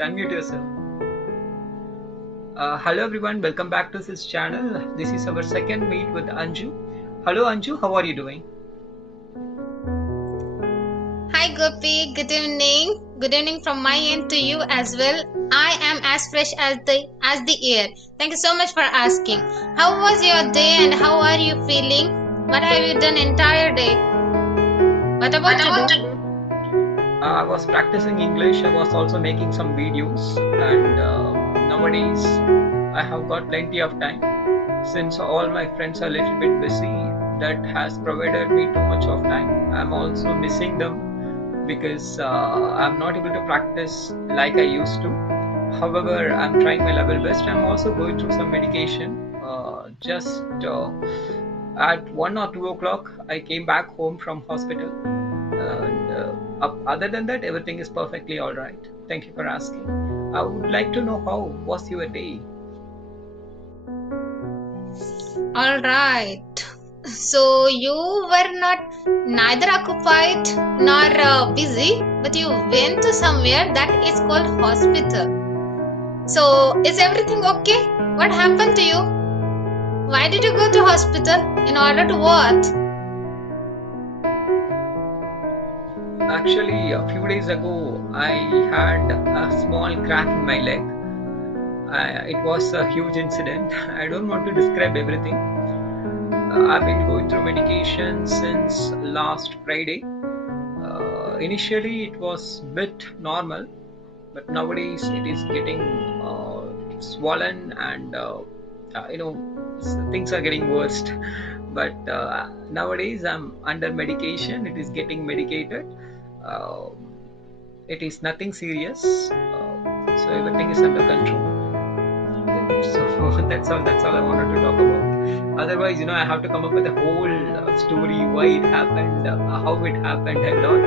Unmute yourself. Hello everyone, welcome back to this channel. This is our second meet with Anju. Hello Anju, how are you doing? Hi Gopi, good evening. Good evening from my end to you as well. I am as fresh as the air. Thank you so much for asking. How was your day and how are you feeling? What have you done entire day? What about today? I was practicing English. I was also making some videos, and nowadays I have got plenty of time. Since all my friends are a little bit busy, that has provided me too much of time. I'm also missing them because I'm not able to practice like I used to. However, I'm trying my level best. I'm also going through some medication. Just at 1 or 2 o'clock, I came back home from hospital, and other than that, everything is perfectly all right. Thank you for asking. I would like to know how was your day? Alright. So you were not neither occupied nor busy, but you went to somewhere that is called hospital. So is everything okay? What happened to you? Why did you go to hospital? In order to what? Actually, a few days ago, I had a small crack in my leg. It was a huge incident. I don't want to describe everything. I've been going through medication since last Friday. Initially, it was bit normal, but nowadays it is getting swollen, and things are getting worse. But nowadays I'm under medication. It is getting medicated. Uh, it is nothing serious, so everything is under control. So that's all I wanted to talk about. Otherwise, I have to come up with a whole story, why it happened, how it happened, and all.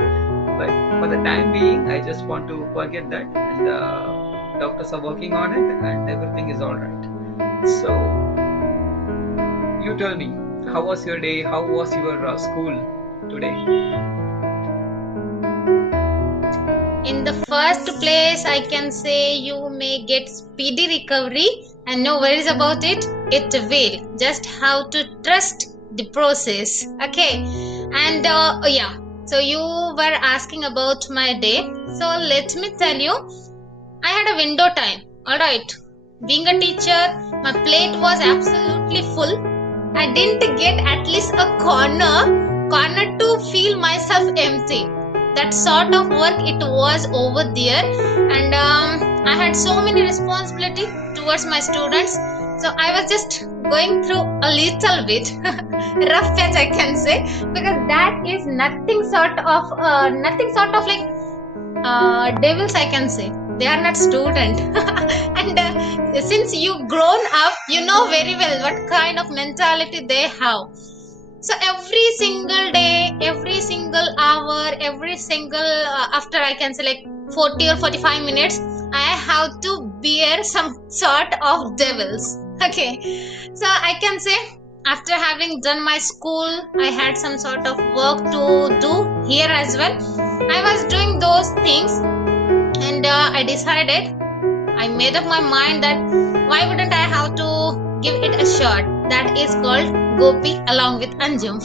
But for the time being, I just want to forget that, and doctors are working on it, and everything is all right. So you tell me, how was your day? How was your school today? In the first place, I can say you may get speedy recovery and no worries about it. It will. Just have to trust the process. Okay. And yeah. So you were asking about my day. So let me tell you, I had a window time. Alright. Being a teacher, my plate was absolutely full. I didn't get at least a corner to feel myself empty. That sort of work it was over there, and I had so many responsibility towards my students. So I was just going through a little bit rough patch, I can say, because that is nothing sort of like devils, I can say. They are not student. And since you grown up, you know very well what kind of mentality they have. So every single day, every single hour, every single after, I can say, like 40 or 45 minutes, I have to bear some sort of devils. Okay. So I can say, after having done my school, I had some sort of work to do here as well. I was doing those things, and I decided, I made up my mind that why wouldn't I have to give it a shot. That is called Gopi along with Anjum.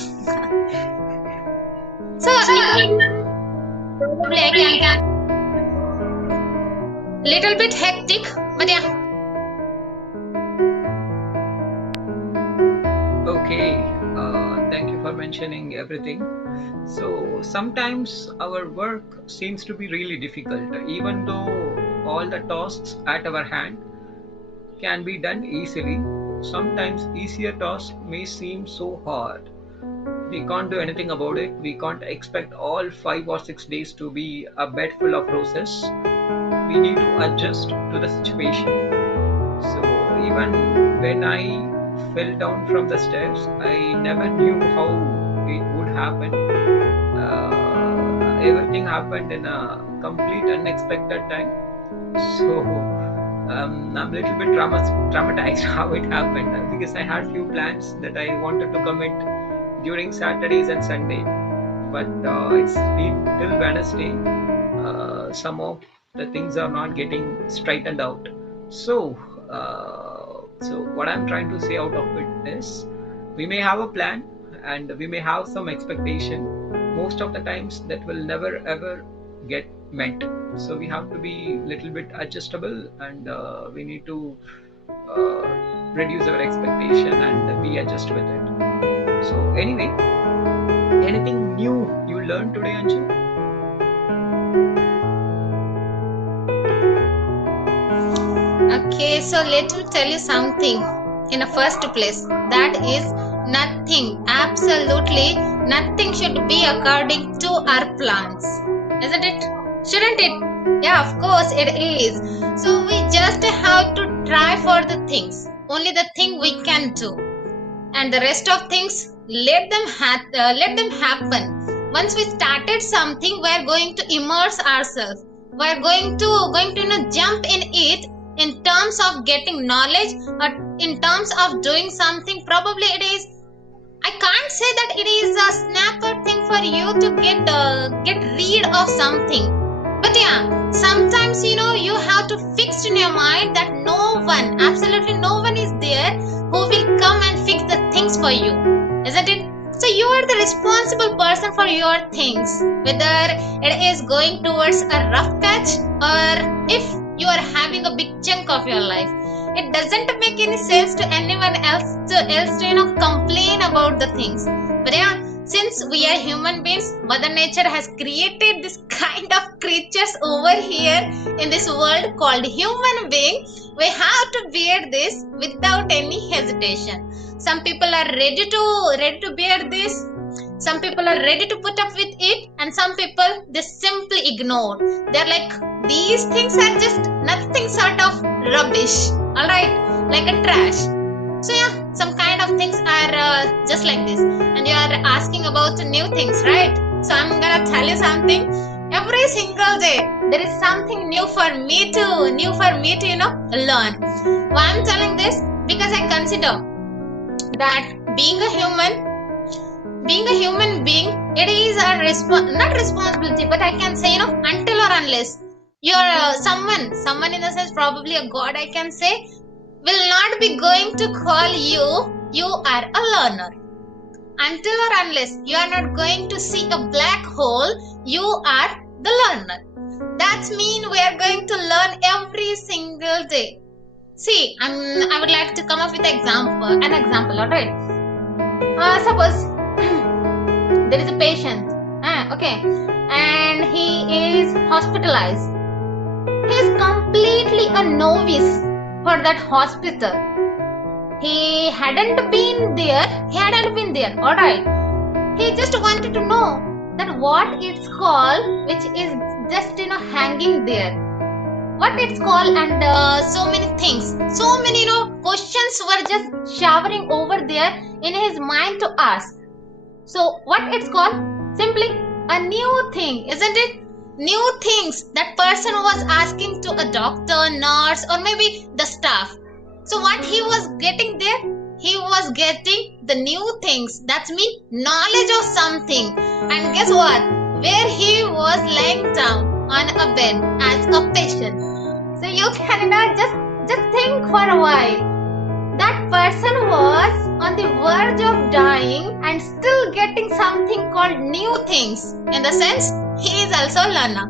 So probably I can little bit hectic, but yeah. Okay, thank you for mentioning everything. So sometimes our work seems to be really difficult, even though all the tasks at our hand can be done easily. Sometimes easier tasks may seem so hard. We can't do anything about it. We can't expect all 5 or 6 days to be a bed full of roses. We need to adjust to the situation. So even when I fell down from the stairs, I never knew how it would happen. Everything happened in a complete unexpected time. So I'm a little bit traumatized how it happened, because I had few plans that I wanted to commit during Saturdays and Sunday, but it's been till Wednesday. Some of the things are not getting straightened out. So so what I'm trying to say out of it is, we may have a plan and we may have some expectation. Most of the times that will never ever get met. So we have to be little bit adjustable, and we need to reduce our expectation and be adjust with it. So anyway, anything new you learned today, Anju? Okay, so let me tell you something. In the first place, that is nothing, absolutely nothing should be according to our plans, isn't it? Shouldn't it? Yeah, of course it is. So we just have to try for the things, only the thing we can do, and the rest of things let them happen. Once we started something, we are going to immerse ourselves. We are going to jump in it in terms of getting knowledge, or in terms of doing something. Probably it is, I can't say that it is a snapper thing for you to get rid of something, but yeah, sometimes you have to fix in your mind that no one, absolutely no one is there who will come and fix the things for you, isn't it? So you are the responsible person for your things, whether it is going towards a rough patch, or if you are having a big chunk of your life. It doesn't make any sense to anyone else to complain about the things. But yeah, since we are human beings, Mother Nature has created this kind of creatures over here in this world called human being. We have to bear this without any hesitation. Some people are ready to bear this. Some people are ready to put up with it, and some people they simply ignore. They're like, these things are just nothing sort of rubbish, alright, like a trash. So yeah, some kind of things are just like this. And you are asking about new things, right? So I'm gonna tell you something. Every single day there is something new for me to learn. Why I'm telling this? Because I consider that being a human being, it is a not responsibility, but I can say, until or unless you're someone in the sense, probably a god, I can say, will not be going to call you are a learner. Until or unless you are not going to see a black hole, you are the learner. That means we are going to learn every single day. See, I would like to come up with an example, alright? Suppose there is a patient, okay, and he is hospitalized. He is completely a novice for that hospital. He hadn't been there, alright. He just wanted to know that what it's called, which is just hanging there. What it's called, and so many things, so many questions were just showering over there in his mind to ask. So what it's called? Simply a new thing, isn't it? New things that person was asking to a doctor, nurse, or maybe the staff. So what he was getting there? He was getting the new things. That's mean knowledge of something. And guess what? Where he was lying down on a bed as a patient. So you can just think for a while. That person was on the verge of dying and still getting something called new things. In the sense, he is also a learner.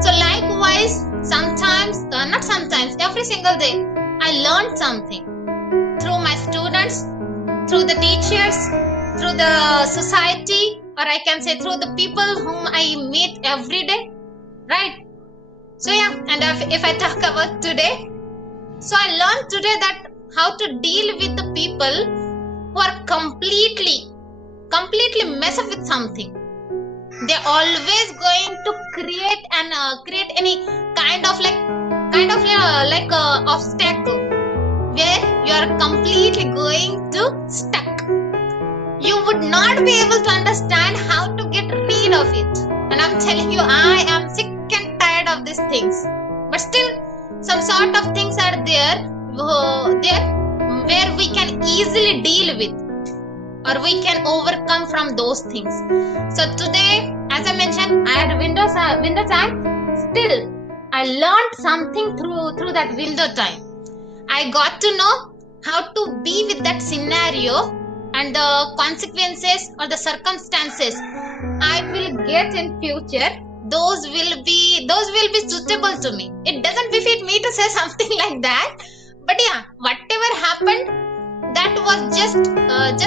So likewise, not sometimes, every single day, I learned something. Through my students, through the teachers, through the society, or I can say through the people whom I meet every day, right? So yeah, and if I talk about today, so I learned today that how to deal with the people who are completely mess up with something. They're always going to create any kind of obstacle where you are completely going to stuck. You would not be able to understand how to get rid of it. And I'm telling you, I am sick and tired of these things. But still, some sort of things are there where we can easily deal with, or we can overcome from those things. So today, as I mentioned, I had window time. Still, I learned something through that window time. I got to know how to be with that scenario and the consequences or the circumstances I will get in future. Those will be suitable to me. It doesn't befit me to say something like that. But yeah, whatever happened, that was just not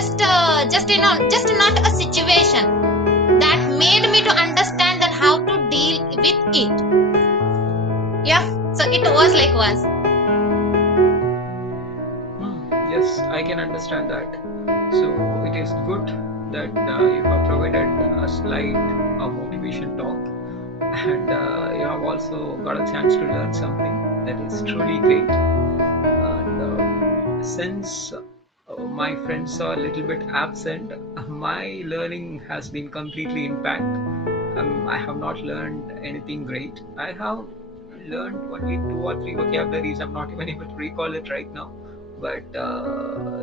a situation that made me to understand that how to deal with it. Yeah, so it was like was. Yes, I can understand that. So it is good that you have provided a slide of motivation talk, and you have also got a chance to learn something that is truly great. And since my friends are a little bit absent, my learning has been completely impact. I have not learned anything great. I have learned only 2 or 3 vocabularies. I'm not even able to recall it right now. But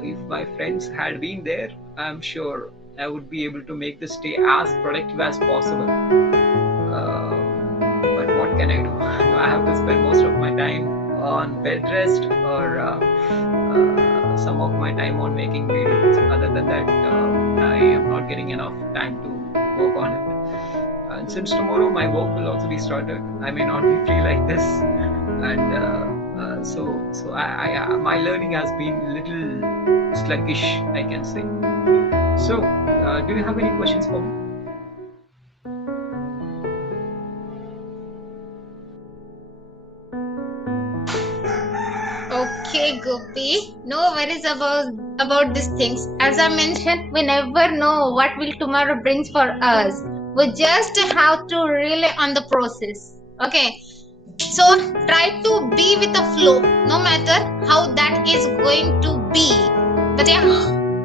if my friends had been there, I'm sure I would be able to make this day as productive as possible. But what can I do? I have to spend most of my time on bed rest, or some of my time on making videos. Other than that, I am not getting enough time to work on it. And since tomorrow my work will also be started, I may not be free like this, and my learning has been little sluggish, I can say. So, do you have any questions for me? Okay, Gopi. No worries about these things. As I mentioned, we never know what will tomorrow brings for us. We just have to rely on the process. Okay. So try to be with the flow, no matter how that is going to be. But yeah,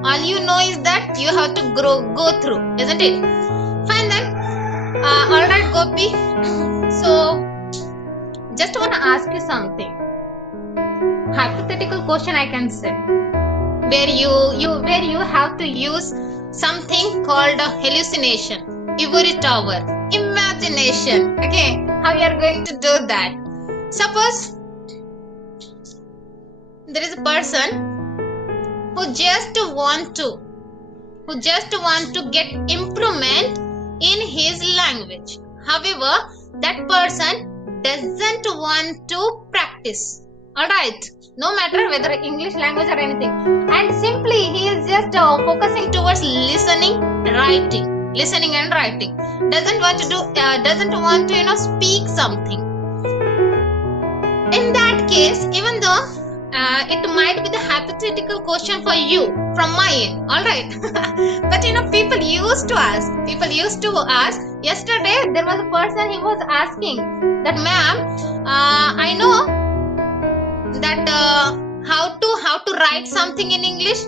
all you know is that you have to go through, isn't it? Fine then. All right, Gopi. So just wanna ask you something. Hypothetical question, I can say, where you have to use something called a hallucination, ivory tower, imagination. Okay, how you are going to do that? Suppose there is a person who just want to get improvement in his language. However, that person doesn't want to practice. Alright, no matter whether English language or anything, and simply he is just focusing towards listening and writing. Doesn't want to speak something. In that case, even though it might be the hypothetical question for you from my end, alright. But people used to ask. Yesterday there was a person, he was asking that, ma'am, I know that how to write something in English,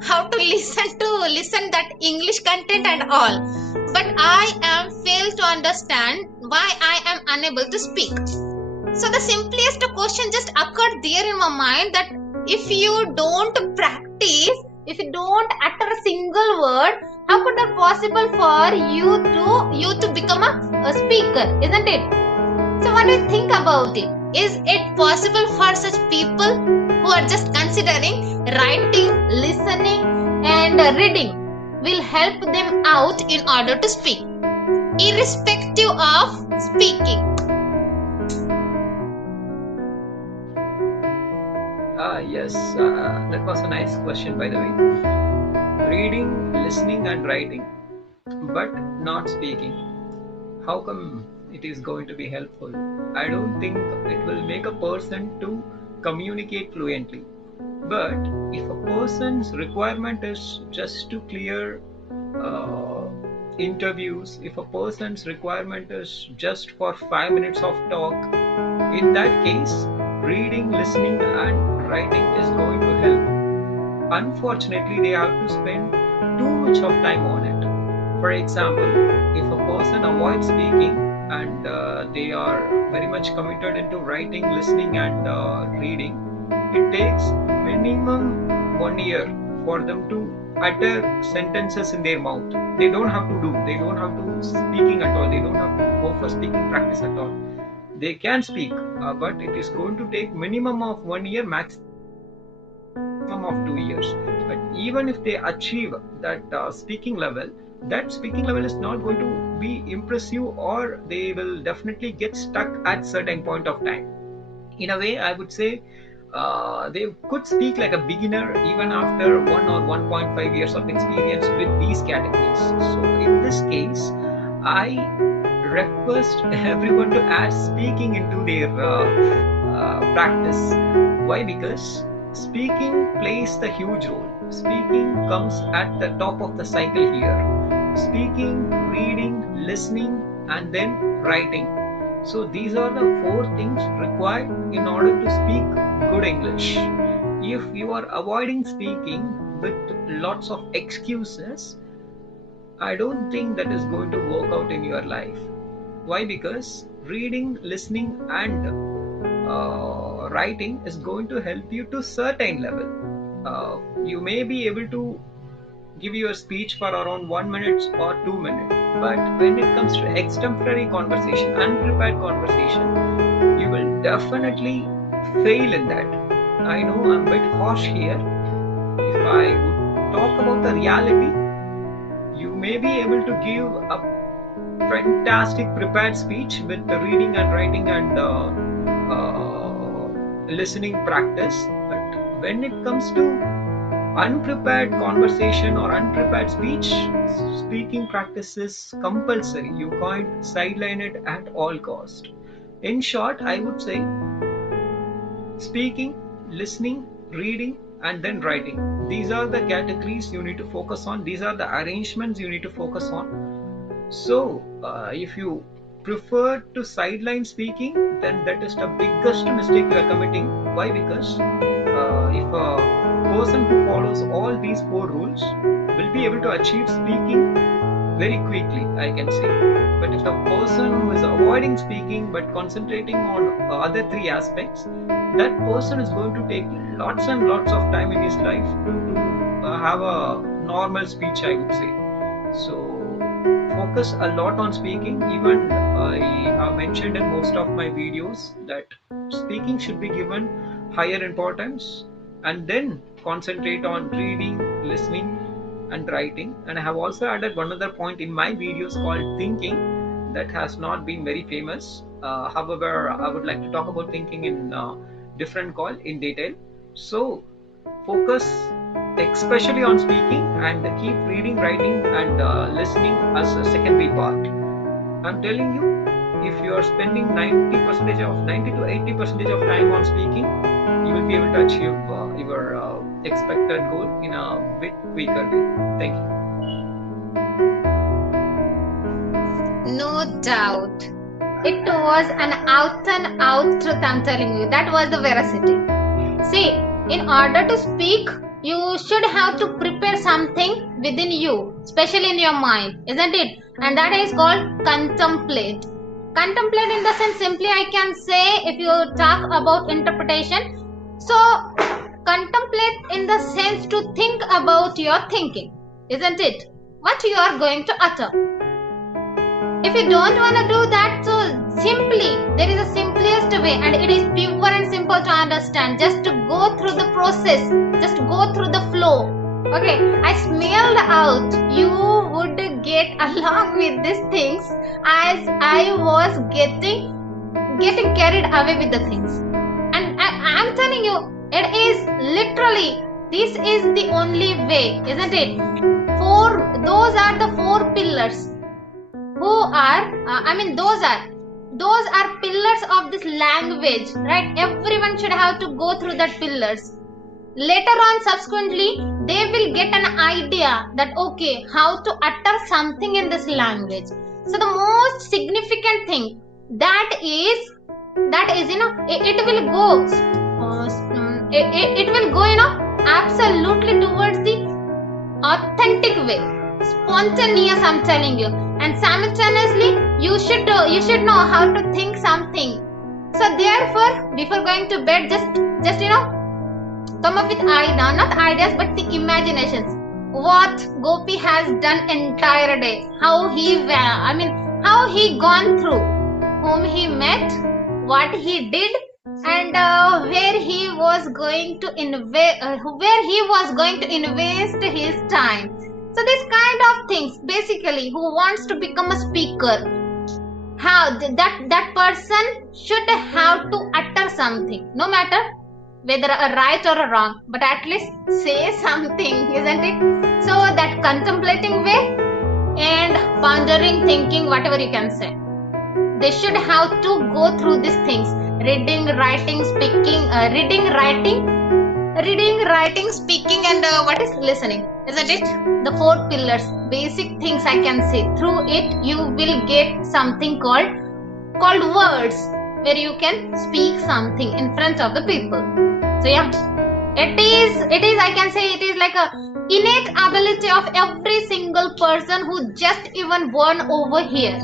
how to listen that English content and all, but I am failed to understand why I am unable to speak. So the simplest question just occurred there in my mind, that if you don't practice, if you don't utter a single word, how could that possible for you to become a speaker, isn't it? So what do you think about it? Is it possible for such people who are just considering writing, listening and reading will help them out in order to speak, irrespective of speaking? Yes, that was a nice question, by the way. Reading, listening and writing, but not speaking. How come it is going to be helpful? I don't think it will make a person to communicate fluently. But if a person's requirement is just to clear interviews, if a person's requirement is just for 5 minutes of talk, in that case, reading, listening and writing is going to help. Unfortunately, they have to spend too much of time on it. For example, if a person avoids speaking and they are very much committed into writing, listening and reading, it takes minimum 1 year for them to utter sentences in their mouth. They don't have to speaking at all. They don't have to go for speaking practice at all. they can speak, but it is going to take minimum of 1 year, maximum of 2 years. But even if they achieve that speaking level, that speaking level is not going to be impressive, or they will definitely get stuck at certain point of time. In a way, I would say they could speak like a beginner even after 1 or 1.5 years of experience with these categories. So in this case, I request everyone to add speaking into their practice. Why? Because speaking plays the huge role. Speaking comes at the top of the cycle here. Speaking, reading, listening, and then writing. So these are the 4 things required in order to speak good English. If you are avoiding speaking with lots of excuses, I don't think that is going to work out in your life. Why? Because reading, listening, and writing is going to help you to certain level. You may be able to give you a speech for around 1 minute or 2 minutes, but when it comes to extemporary conversation, unprepared conversation, you will definitely fail in that. I know I'm a bit harsh here. If I would talk about the reality, you may be able to give a fantastic prepared speech with the reading and writing and listening practice, but when it comes to unprepared conversation or unprepared speech, speaking practice is compulsory. You can't sideline it at all cost. In short, I would say speaking, listening, reading, and then writing. These are the categories you need to focus on. These are the arrangements you need to focus on. So if you prefer to sideline speaking, then that is the biggest mistake you are committing. Why? Because if a person who follows all these 4 rules will be able to achieve speaking very quickly, I can say. But if the person who is avoiding speaking but concentrating on other 3 aspects, that person is going to take lots and lots of time in his life to have a normal speech, I would say. So focus a lot on speaking. Even I have mentioned in most of my videos that speaking should be given higher importance, and then concentrate on reading, listening, and writing. And I have also added one other point in my videos called thinking that has not been very famous. However, I would like to talk about thinking in different call in detail. So focus especially on speaking, and keep reading, writing, and listening as a secondary part. I'm telling you, if you are spending 90 to 80% of time on speaking, you will be able to achieve your expected goal in a bit quicker way. Thank you. No doubt. It was an out and out truth, I'm telling you. That was the veracity. See, in order to speak, you should have to prepare something within you, especially in your mind, isn't it? And that is called contemplate. Contemplate in the sense, simply I can say, if you talk about interpretation, so contemplate in the sense to think about your thinking, isn't it? What you are going to utter. If you don't want to do that, so simply, there is a simplest way, and it is pure and simple to understand. Just to go through the process, just go through the flow. Okay, I smelled out you would get along with these things as I was getting carried away with the things. And I'm telling you, it is literally, this is the only way, isn't it? Those are the 4 pillars. Those are pillars of this language, right? Everyone should have to go through that pillars. Later on, subsequently, they will get an idea that, okay, how to utter something in this language. So the most significant thing that is, it will go, absolutely towards the authentic way, spontaneous, I'm telling you. And simultaneously, you should know how to think something. So therefore, before going to bed, just come up with not ideas, but the imaginations. What Gopi has done entire day, how he gone through, whom he met, what he did, and where he was going to invest his time. So this kind of things, basically, who wants to become a speaker, how that person should have to utter something, no matter whether a right or a wrong, but at least say something, isn't it? So that contemplating way and pondering thinking, whatever you can say, they should have to go through these things: reading, writing, speaking, reading, writing, speaking, and what is listening, isn't it? The 4 pillars, basic things I can say. Through it you will get something called words, where you can speak something in front of the people. So yeah, it is I can say it is like a innate ability of every single person who just even born over here.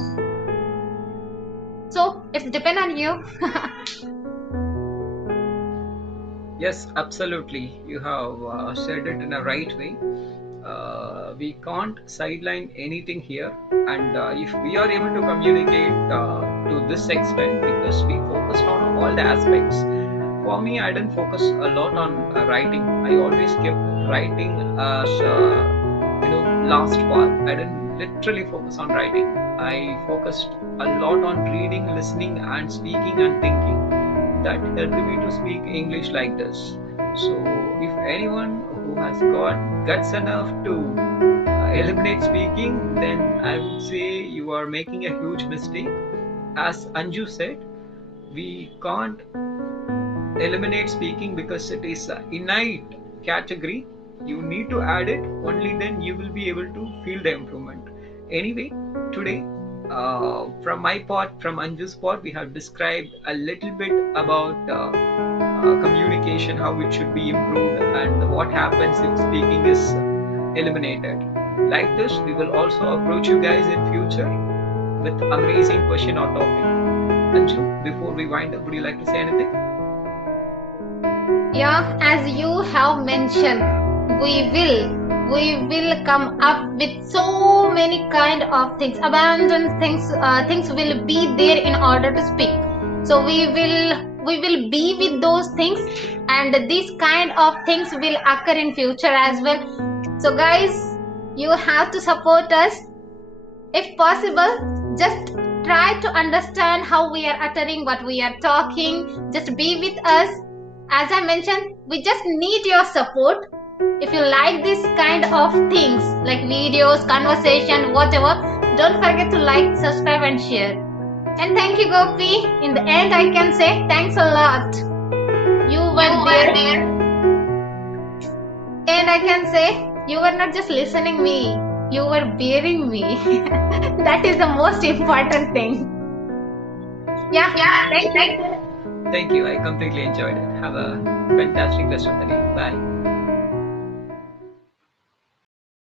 So it's depend on you. Yes, absolutely. You have said it in a right way. We can't sideline anything here, and if we are able to communicate to this extent, because we focused on all the aspects. For me, I didn't focus a lot on writing. I always kept writing as last part. I didn't literally focus on writing. I focused a lot on reading, listening, and speaking and thinking. That helped me to speak English like this. So, if anyone who has got guts enough to eliminate speaking, then I would say you are making a huge mistake. As Anju said, we can't eliminate speaking because it is an innate category. You need to add it, only then you will be able to feel the improvement. Anyway, today, from my part, from Anju's part, we have described a little bit about communication, how it should be improved, and what happens if speaking is eliminated. Like this, we will also approach you guys in future with amazing question or topic. Anju, before we wind up, would you like to say anything? Yeah, as you have mentioned, we will come up with so many kind of things, abundant things. Things will be there in order to speak. So we will be with those things, and these kind of things will occur in future as well. So guys, you have to support us. If possible, just try to understand how we are uttering, what we are talking. Just be with us. As I mentioned, we just need your support. If you like this kind of things, like videos, conversation, whatever, don't forget to like, subscribe, and share. And thank you, Gopi. In the end, I can say thanks a lot. You were there. And I can say you were not just listening me, you were bearing me. That is the most important thing. Yeah, thank you. Thank you. I completely enjoyed it. Have a fantastic rest of the day. Bye.